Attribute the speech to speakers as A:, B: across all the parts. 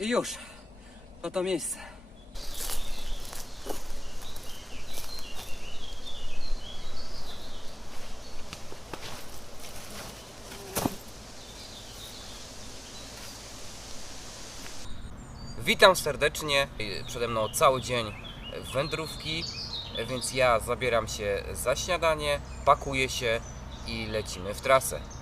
A: I już. To to miejsce.
B: Witam serdecznie. Przede mną cały dzień wędrówki, więc ja zabieram się za śniadanie, pakuję się i lecimy w trasę.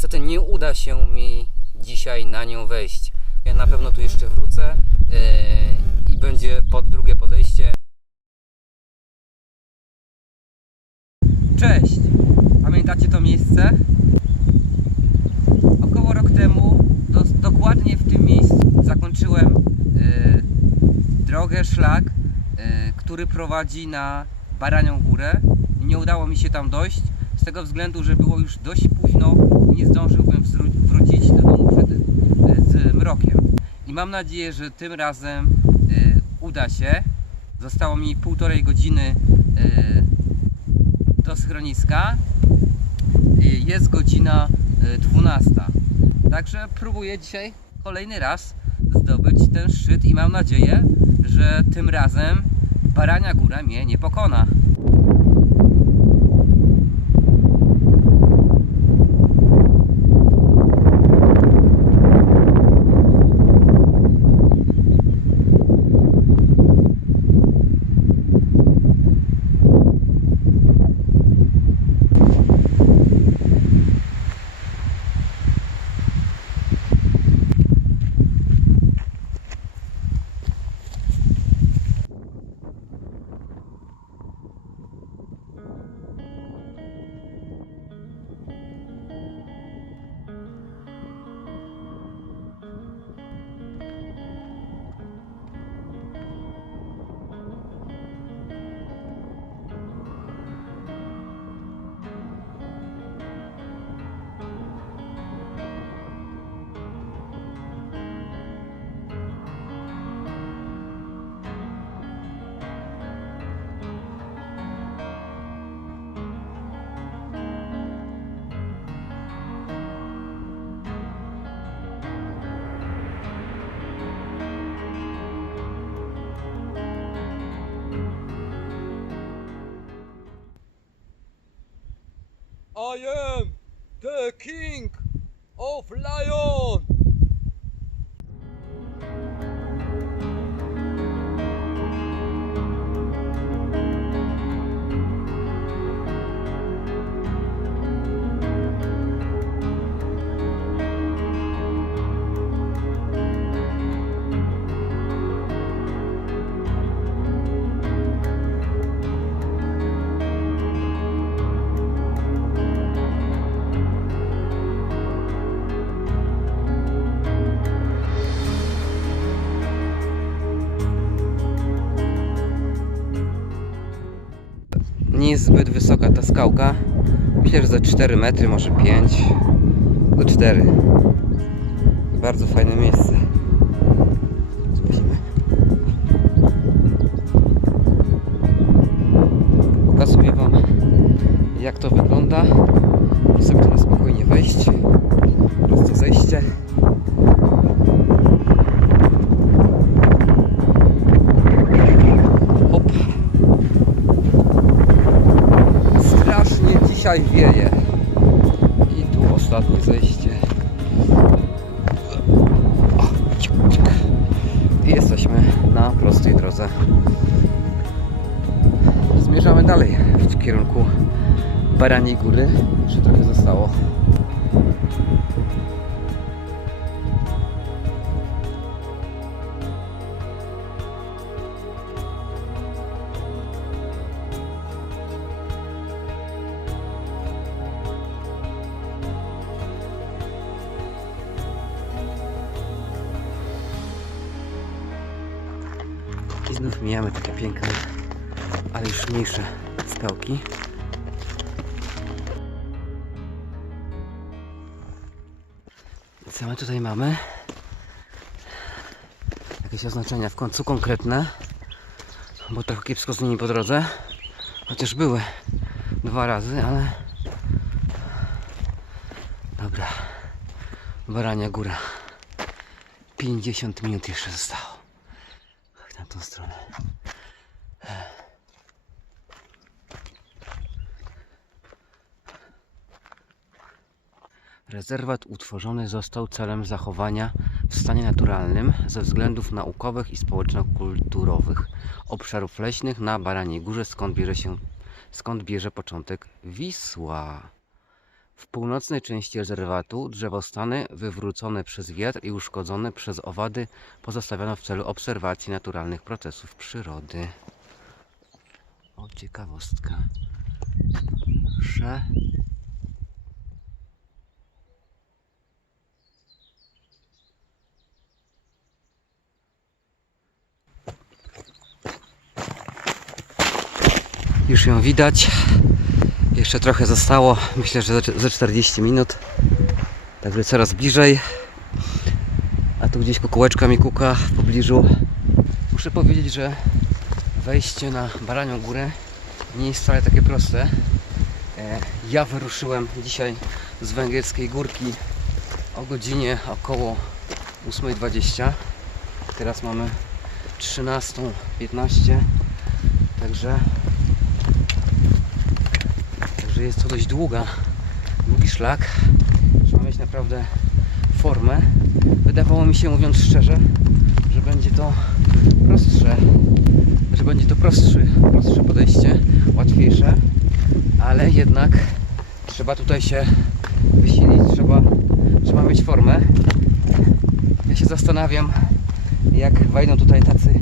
B: Niestety nie uda się mi dzisiaj na nią wejść. Ja na pewno tu jeszcze wrócę e, i będzie pod drugie podejście. Cześć! Pamiętacie to miejsce? Około rok temu, do, dokładnie w tym miejscu, zakończyłem e, drogę, szlak, e, który prowadzi na Baranią Górę. Nie udało mi się tam dojść, z tego względu, że było już dość późno nie zdążyłbym wrócić do domu przed, e, z mrokiem. I mam nadzieję, że tym razem e, uda się. Zostało mi półtorej godziny e, do schroniska. Y, Jest godzina y, 12. Także próbuję dzisiaj kolejny raz zdobyć ten szczyt i mam nadzieję, że tym razem Barania Góra mnie nie pokona.
A: I am the king of lion!
B: Nie jest zbyt wysoka ta skałka. Myślę, że za 4 metry, może 5. Do 4. Bardzo fajne miejsce. Zobaczymy. Pokazuję Wam jak to wygląda. I sobie tu na spokojnie wejść. Prosto zejście. Hop. Strasznie dzisiaj wieje. I tu ostatnie zejście. I jesteśmy na prostej drodze. Zmierzamy dalej w kierunku Baraniej Góry. Jeszcze trochę zostało. Znów mijamy takie piękne, ale już mniejsze skałki. Co my tutaj mamy? Jakieś oznaczenia w końcu konkretne, bo trochę kiepsko z nimi po drodze. Chociaż były dwa razy, ale... Dobra. Barania Góra. 50 minut jeszcze zostało. Tą stronę. Rezerwat utworzony został celem zachowania w stanie naturalnym ze względów naukowych i społeczno-kulturowych obszarów leśnych na Baraniej Górze, skąd bierze się skąd bierze początek Wisła. W północnej części rezerwatu drzewostany wywrócone przez wiatr i uszkodzone przez owady pozostawiono w celu obserwacji naturalnych procesów przyrody. O, ciekawostka. Że Już ją widać. Jeszcze trochę zostało. Myślę, że ze- ze 40 minut. Także coraz bliżej. A tu gdzieś kukułeczka mi kuka w pobliżu. Muszę powiedzieć, że wejście na Baranią Górę nie jest wcale takie proste. E, Ja wyruszyłem dzisiaj z węgierskiej górki o godzinie około 8.20. Teraz mamy 13.15. Także Także jest to dość długa, długi szlak. Trzeba mieć naprawdę formę. Wydawało mi się, mówiąc szczerze, że będzie to prostsze, że będzie to prostszy, prostsze podejście, łatwiejsze, ale jednak trzeba tutaj się wysilić, trzeba, trzeba mieć formę. Ja się zastanawiam, jak wejdą tutaj tacy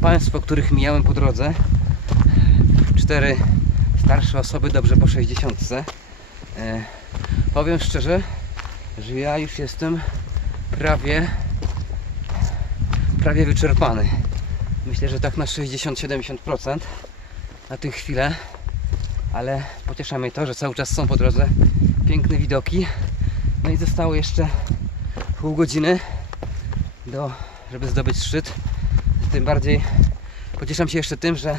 B: państwo, których mijałem po drodze. Cztery starsze osoby, dobrze po 60. E, powiem szczerze, że ja już jestem prawie prawie wyczerpany. Myślę, że tak na 60-70% na tę chwilę, ale pociesza mnie to, że cały czas są po drodze piękne widoki. No i zostało jeszcze pół godziny do, żeby zdobyć szczyt. Tym bardziej pocieszam się jeszcze tym, że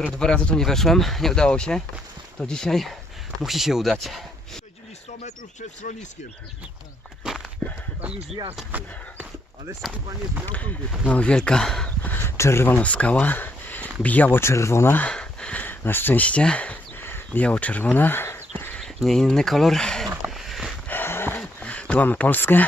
B: skoro dwa razy tu nie weszłem, nie udało się, to dzisiaj musi się udać.
C: Chodzili 100 metrów przed schroniskiem. To tam już zjazd był. Ale skupa nie zmiał dychę.
B: No, wielka czerwona skała, biało-czerwona, na szczęście, biało-czerwona nie inny kolor. Tu mamy Polskę.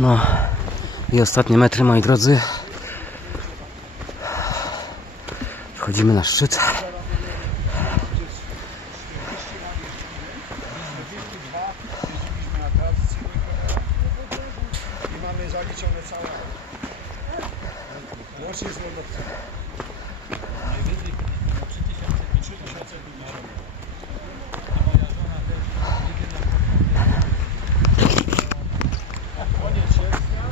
B: No ostatnie metry, moi drodzy. Wchodzimy na szczyt.
C: Łącznie z lodowcem. Koniec sierpnia,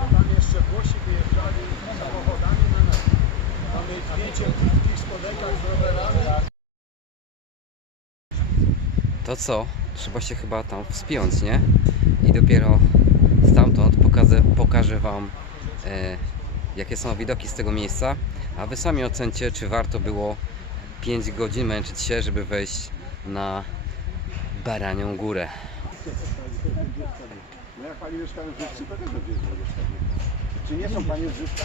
C: a tam jeszcze Włosi wyjeżdżali samochodami na nas. Mamy zdjęcie w krótkich spodekach z rowerami.
B: To co? Trzeba się chyba tam wspiąć, nie? I dopiero stamtąd pokażę, pokażę Wam, e, jakie są widoki z tego miejsca. A Wy sami ocencie, czy warto było 5 godzin męczyć się, żeby wejść na Baranią Górę.
C: No jak pani mieszkają w Żywcu, to też będzie. Czy nie są panie z Żywca?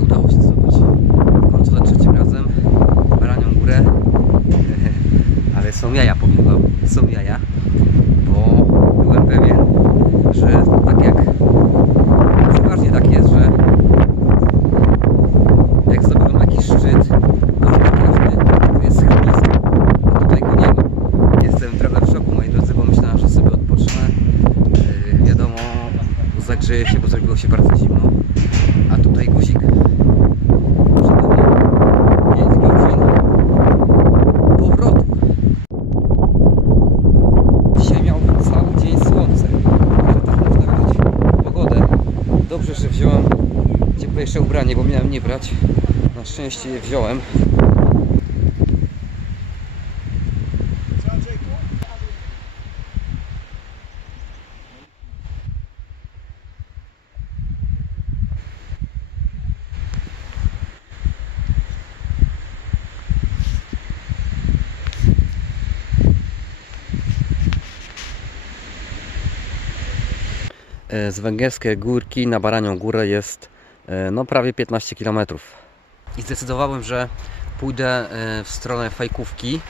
B: E, udało się, zdobyć. W końcu za trzecim razem Baranią Górę. Ale są jaja, powiem wam. Są jaja. Bo byłem pewien, że tak jak przeważnie tak jest, że jak zdobywam jakiś szczyt, dość potężny, to jest schronisko. A tutaj go nie ma. Jestem trochę w szoku, moi drodzy, bo myślałem, że sobie odpocznę. Yy, wiadomo, zagrzeję się, bo zrobiło się bardzo zimno. A tutaj guzik przede mną 5 godzin powrotu. Dzisiaj miał być cały dzień słońce. Że tak można widzieć pogodę. Dobrze, że wziąłem cieplejsze ubranie, bo miałem nie brać. Na szczęście je wziąłem. E, Z węgierskiej górki na Baranią Górę jest no prawie 15 km. I zdecydowałem, że pójdę e, w stronę Fajkówki,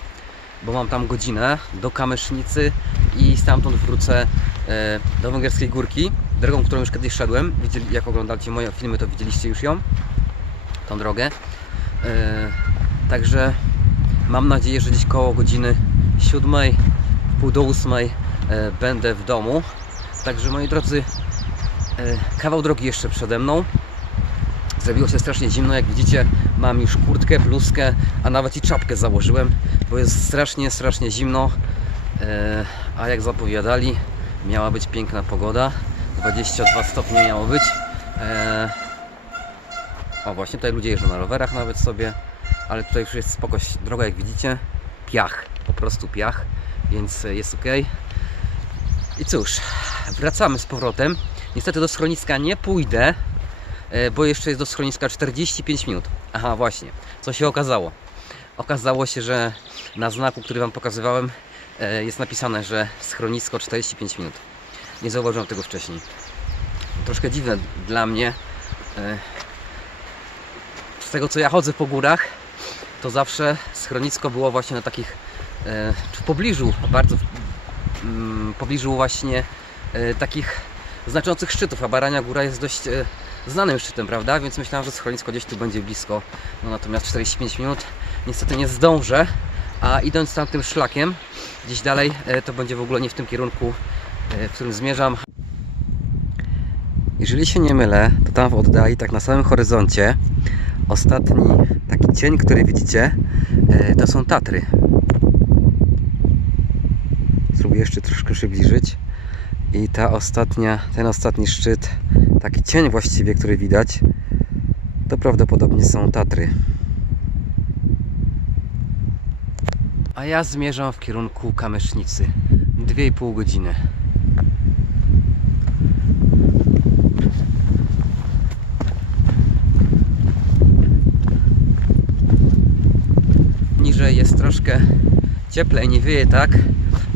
B: bo mam tam godzinę do Kamysznicy i stamtąd wrócę e, do węgierskiej górki. Drogą, którą już kiedyś szedłem. Widzieli, jak oglądacie moje filmy, to widzieliście już ją, tą drogę. E, Także mam nadzieję, że gdzieś koło godziny 7, w pół do 8 e, będę w domu. Także moi drodzy, e, kawał drogi jeszcze przede mną. Zrobiło się strasznie zimno, jak widzicie mam już kurtkę, bluzkę, a nawet i czapkę założyłem, bo jest strasznie, strasznie zimno. E, A jak zapowiadali, miała być piękna pogoda. 22 stopnie miało być. E, O właśnie, tutaj ludzie jeżdżą na rowerach nawet sobie, ale tutaj już jest spoko droga, jak widzicie. Piach, po prostu piach, więc jest ok. I cóż, wracamy z powrotem. Niestety do schroniska nie pójdę, bo jeszcze jest do schroniska 45 minut. Aha, właśnie, co się okazało? Okazało się, że na znaku, który Wam pokazywałem, e, jest napisane, że schronisko 45 minut. Nie zauważyłem tego wcześniej. Troszkę dziwne dla mnie. e, Z tego co ja chodzę po górach, to zawsze schronisko było właśnie na takich, e, w pobliżu, bardzo w mm, pobliżu właśnie e, takich znaczących szczytów, a Barania Góra jest dość e, znanym szczytem, prawda? Więc myślałem, że schronisko gdzieś tu będzie blisko. No natomiast 45 minut niestety nie zdążę, a idąc tamtym szlakiem gdzieś dalej, e, to będzie w ogóle nie w tym kierunku, e, w którym zmierzam. Jeżeli się nie mylę, to tam w oddali, tak na samym horyzoncie, ostatni taki cień, który widzicie, e, to są Tatry. Spróbuję jeszcze troszkę przybliżyć. I ta ostatnia, ten ostatni szczyt, taki cień właściwie, który widać, to prawdopodobnie są Tatry. A ja zmierzam w kierunku Kamesznicy. 2,5 godziny. Niżej jest troszkę cieplej, nie wieje tak,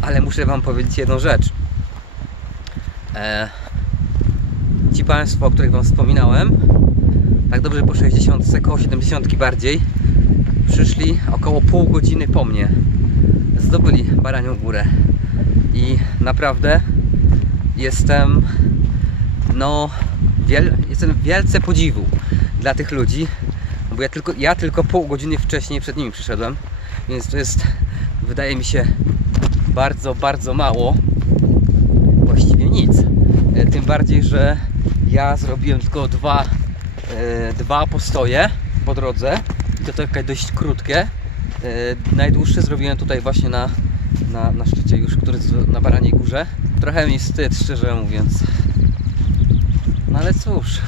B: ale muszę Wam powiedzieć jedną rzecz. E, ci Państwo, o których Wam wspominałem, tak dobrze po 60, około 70 bardziej, przyszli około pół godziny po mnie. Zdobyli Baranią Górę. I naprawdę jestem, no, wiel, jestem wielce podziwu dla tych ludzi, bo ja tylko, ja tylko pół godziny wcześniej przed nimi przyszedłem, więc to jest, wydaje mi się, bardzo, bardzo mało. E, Tym bardziej, że ja zrobiłem tylko dwa, e, dwa postoje po drodze. I to takie dość krótkie. E, Najdłuższy zrobiłem tutaj właśnie na, na, na szczycie już, który na Baraniej Górze. Trochę mi wstyd, szczerze mówiąc. No ale cóż.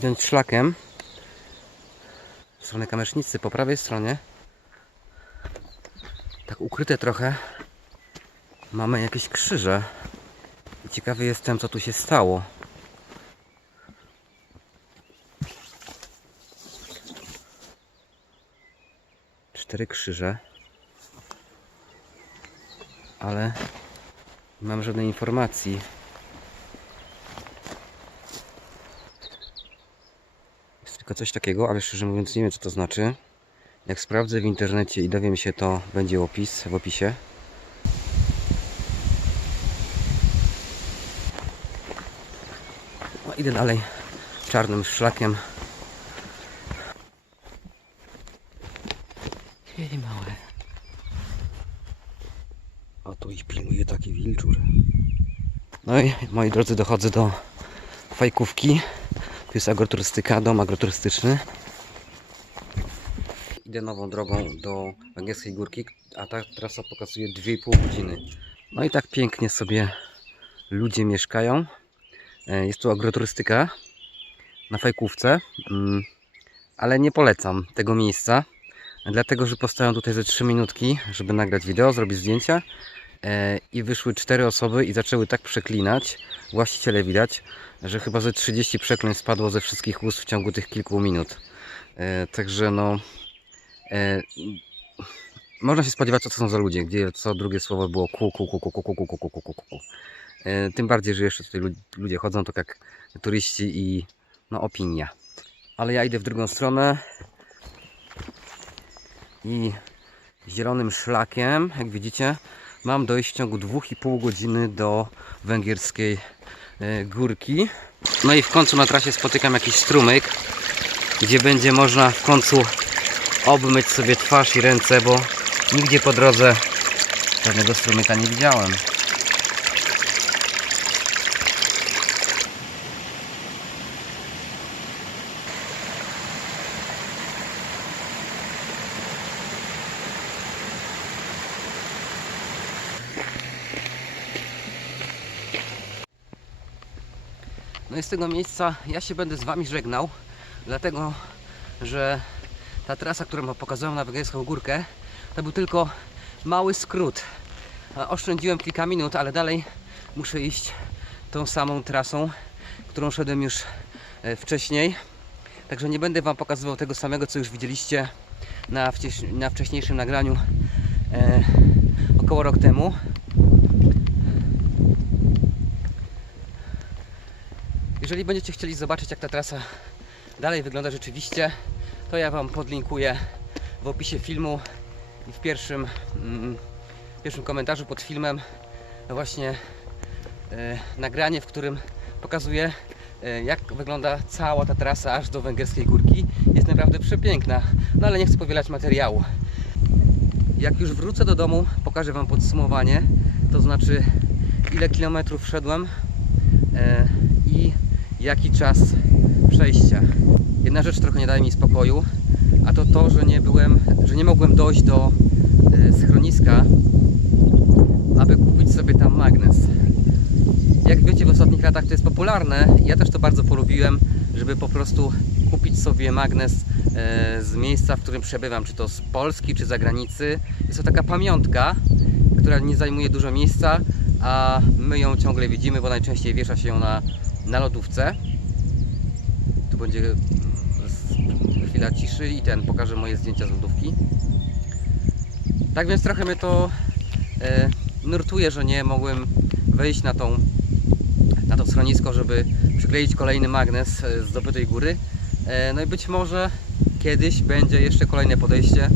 B: Idąc szlakiem w stronę Kamesznicy, po prawej stronie, tak ukryte trochę, mamy jakieś krzyże. I ciekawy jestem, co tu się stało. Cztery krzyże. Ale nie mam żadnej informacji. Tylko coś takiego, ale szczerze mówiąc nie wiem co to znaczy. Jak sprawdzę w internecie i dowiem się, to będzie opis w opisie. No, idę dalej czarnym szlakiem. Ej, małe. A tu ich pilnuje taki wilczur. No i moi drodzy, dochodzę do fajkówki. Tu jest agroturystyka, dom agroturystyczny. Idę nową drogą do Węgierskiej Górki, a ta trasa pokazuje 2,5 godziny. No i tak pięknie sobie ludzie mieszkają. E, Jest tu agroturystyka na fajkówce, mm, ale nie polecam tego miejsca, dlatego że postoją tutaj ze 3 minutki, żeby nagrać wideo, zrobić zdjęcia e, i wyszły cztery osoby i zaczęły tak przeklinać, właściciele widać, że chyba ze 30 przekleństw spadło ze wszystkich ust w ciągu tych kilku minut. E, także no, e, można się spodziewać, co to są za ludzie, gdzie co drugie słowo było ku, ku, ku, ku, ku, ku, ku, ku, ku, ku. E, Tym bardziej, że jeszcze tutaj lu- ludzie chodzą, to jak turyści i no opinia. Ale ja idę w drugą stronę i zielonym szlakiem, jak widzicie, mam dojść w ciągu 2,5 godziny do węgierskiej e, górki. No i w końcu na trasie spotykam jakiś strumyk, gdzie będzie można w końcu obmyć sobie twarz i ręce, bo nigdzie po drodze żadnego strumyka nie widziałem. Tego miejsca ja się będę z Wami żegnał, dlatego że ta trasa, którą pokazałem na Węgierską Górkę, to był tylko mały skrót. Oszczędziłem kilka minut, ale dalej muszę iść tą samą trasą, którą szedłem już e, wcześniej. Także nie będę Wam pokazywał tego samego, co już widzieliście na wcześniejszym nagraniu e, około rok temu. Jeżeli będziecie chcieli zobaczyć, jak ta trasa dalej wygląda rzeczywiście, to ja Wam podlinkuję w opisie filmu i w pierwszym, mm, pierwszym komentarzu pod filmem właśnie e, nagranie, w którym pokazuję e, jak wygląda cała ta trasa aż do Węgierskiej Górki. Jest naprawdę przepiękna, no ale nie chcę powielać materiału. Jak już wrócę do domu, pokażę Wam podsumowanie, to znaczy ile kilometrów szedłem e, i jaki czas przejścia. Jedna rzecz trochę nie daje mi spokoju, a to to, że nie byłem, że nie mogłem dojść do e, schroniska, aby kupić sobie tam magnes. Jak wiecie, w ostatnich latach to jest popularne. Ja też to bardzo polubiłem, żeby po prostu kupić sobie magnes e, z miejsca, w którym przebywam, czy to z Polski, czy z zagranicy. Jest to taka pamiątka, która nie zajmuje dużo miejsca, a my ją ciągle widzimy, bo najczęściej wiesza się ją na, na lodówce. Tu będzie mm, chwila ciszy i ten pokaże moje zdjęcia z lodówki. Tak więc trochę mnie to e, nurtuje, że nie mogłem wejść na tą na to schronisko, żeby przykleić kolejny magnes e, z zdobytej góry. E, no i być może kiedyś będzie jeszcze kolejne podejście.